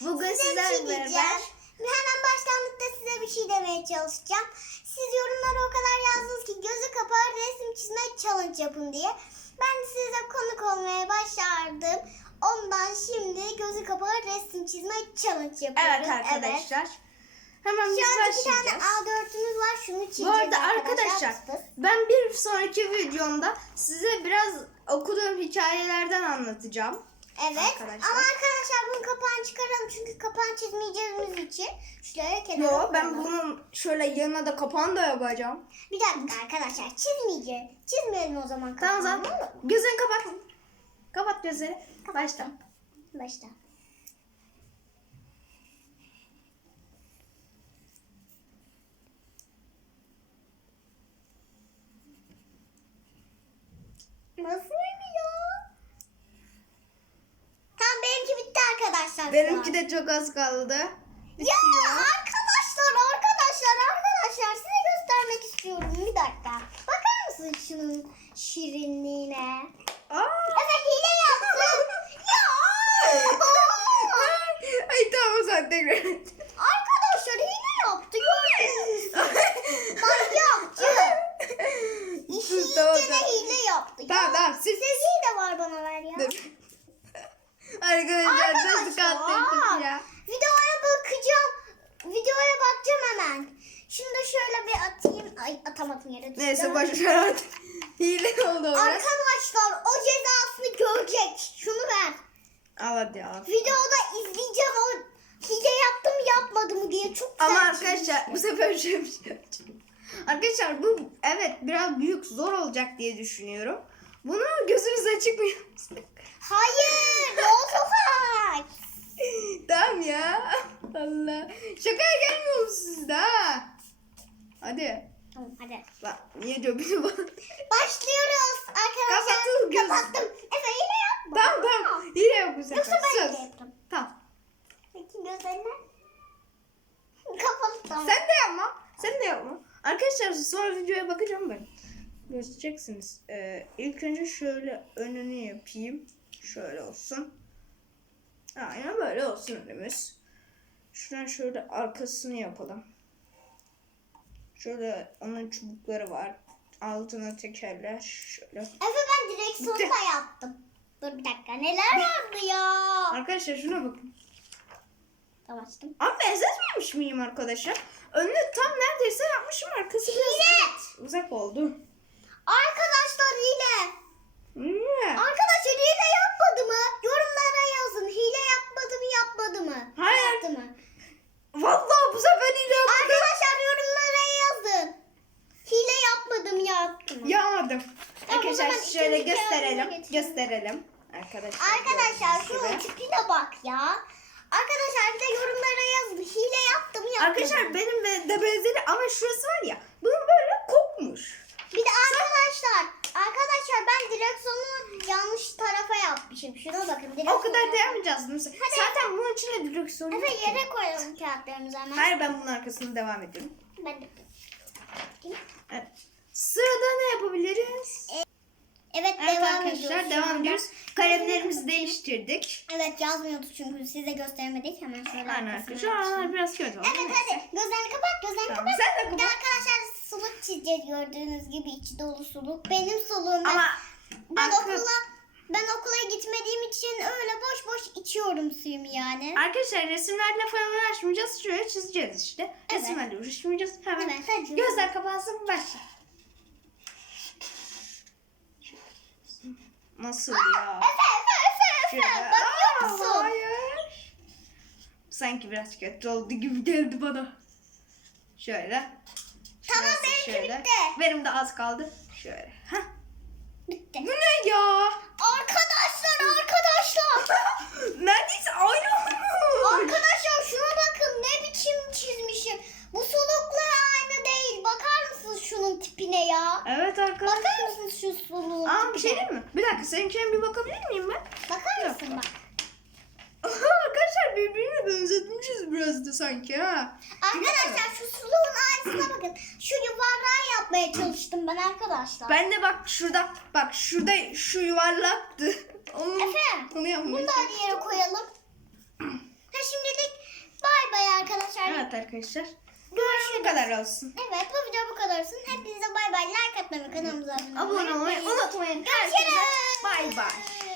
Bugün size bir şey beraber- diyeceğim. Hemen başlangıçta size bir şey demeye çalışacağım. Siz yorumlara o kadar yazdınız ki gözü kapalı resim çizme challenge yapın diye. Ben de size konuk olmaya başardım. Ondan şimdi gözü kapalı resim çizme challenge yapıyoruz. Evet arkadaşlar. Hemen biz Şu an iki tane başlayacağız. A4'ümüz var. Şunu Bu çizeceğiz arada arkadaşlar ben bir sonraki videomda size biraz okuduğum hikayelerden anlatacağım. Evet. Arkadaşlar. Ama arkadaşlar bunun kapağını çıkaralım. Çünkü kapağını çizmeyeceğimiz için. Şuraya kenara Yo ben bunun şöyle yanına da kapağını da yapacağım. Bir dakika arkadaşlar çizmeyeceğiz. Çizmeyelim o zaman Tamam kapağını. zaten. Gözünü kapat. Kapat gözleri. Başla. Başla. Nasıl oynuyor? Tamam benimki bitti arkadaşlar. Benimki de çok az kaldı. Ya Bitiyor. arkadaşlar arkadaşlar arkadaşlar size göstermek istiyorum bir dakika. Bakar mısın şunun şirinliğine? Aa! Efe hile yaptın. ya. Ay tamam o zaman tekrar. Arkadaşlar hile yaptı gördünüz mü? Manyakçı. Sus, tamam, hile yaptı. Tamam Ya, tamam siz. Sevgiyi de var bana ver ya. Arkadaşlar kandırdık ya. Videoya bakacağım. Videoya bakacağım hemen. Da şöyle bir atayım. Ay atamadım yere düştü. Neyse boş ver artık. Hile oldu o biraz. Arkadaşlar o cezasını görecek. Şunu ver. Al hadi al. Videoda izleyeceğim o hile yaptım mı yapmadı mı diye çok Ama güzel arkadaşlar bu sefer şöyle bir şey yapacağım. Arkadaşlar bu evet biraz büyük zor olacak diye düşünüyorum. Bunu gözünüz açık mı yapsak? Hayır. No sokak. tamam ya. Allah. Şakaya gelmiyor musunuz siz de ha? Hadi. Tamam hadi. Lan niye diyor beni bana? Başlıyoruz arkadaşlar. Kapatın gözü. Kapattım. Efe hile yapma. tamam tamam. Hile yok bu sefer. Yoksa ben hile yaptım. Tamam. Peki gözlerine. Kapalı tamam. Sen de yapma. Sen de yapma. Arkadaşlar sonra videoya bakacağım ben. Göstereceksiniz. Ee, ilk önce şöyle önünü yapayım. Şöyle olsun. Aynen böyle olsun önümüz. Şuradan şöyle arkasını yapalım. Şöyle onun çubukları var. Altına tekerler. Şöyle. Efe ben direksiyonu da yaptım. Dur bir dakika neler vardı ya. Arkadaşlar şuna bakın. Tamam açtım. Ama benzetmemiş miyim arkadaşlar? Önünü tam neredeyse yapmışım. Arkası biraz uzak oldu. Arkadaşlar hile. Niye? Arkadaşlar hile yapmadı mı? Yorumlara yazın. Hile yapmadı mı yapmadı mı? Hayır. Yaptı mı? Vallahi bu sefer hile yapmadım. Arkadaşlar yorumlara yazın. Hile yapmadım yaptı Yapmadım. Tamam, o Arkadaşlar zaman şöyle ikinci kağıdına gösterelim. geçelim. Gösterelim. Arkadaşlar. Arkadaşlar gördüğünüz şunun gibi. tipine bak ya. Arkadaşlar bir de yorumlara yazın. Hile yaptım yapmadım. Arkadaşlar benim de, de benzeri ama şurası var ya. Bunun böyle kokmuş. Bir de arkadaşlar, arkadaşlar ben direksiyonu yanlış tarafa yapmışım. Şuna bakın. O direksiyonu- kadar da yapmayacağız. Mesela. Zaten bunun içinde direksiyon yok Efe ki. yere koyalım kağıtlarımızı hemen. Hayır ben bunun arkasında devam ediyorum. Ben de. Evet. Sırada ne yapabiliriz? Evet, Evet devam arkadaşlar ediyoruz. şu devam anda. ediyoruz. Değiştirdik. Evet yazmıyordu çünkü size göstermedik. Hemen şöyle Aynen arkadaşlar. açayım. Oralar biraz kötü oldu. Evet hadi gözlerini kapat gözlerini Tamam, kapat. sen de kapat. arkadaşlar suluk çizeceğiz gördüğünüz gibi içi dolu suluk. Benim suluğum. Ama ben arka- okula ben okula gitmediğim için öyle boş boş içiyorum suyumu yani. Arkadaşlar resimlerle falan uğraşmayacağız. Şöyle çizeceğiz işte. Evet. Resimlerle uğraşmayacağız. Hemen Evet, gözler kapansın başla. Nasıl ya? Efe Efe Efe Efe Şöyle. bakıyor musun? Hayır. Sanki biraz kötü oldu gibi geldi bana. Şöyle. Tamam, Şurası benimki bitti. Benim de az kaldı. Şöyle. Heh. Bitti. Bu ne ya? Arkadaşlar arkadaşlar. Neredeyse aynı olmuş. arkadaşlar şuna bakın ne biçim çizmişim. Bu soluklar aynı değil. Bakar mısınız şunun tipine ya? Evet arkadaşlar. Bakar mısınız şu soluğun Aa bir şey tipine? diyeyim mi? Bir dakika seninkine bir bakabilir miyim ben? Mısın bak. Arkadaşlar birbirine benzetmişiz biraz da sanki ha. Arkadaşlar şu suluğun aynısına bakın. Şu yuvarlağı yapmaya çalıştım ben arkadaşlar. Ben de bak şurada bak şurada şu yuvarlaktı. Onu, Efendim? onu yapmaya Bunu da hadi yere koyalım. Ha şimdi at arkadaşlar. Bu Görüşürüz. kadar olsun. Evet bu video bu kadar olsun. Hepinize bay bay. Like atmayı, kanalımıza abone olmayı Abone olmayı unutmayın. Görüşürüz. Bay bay.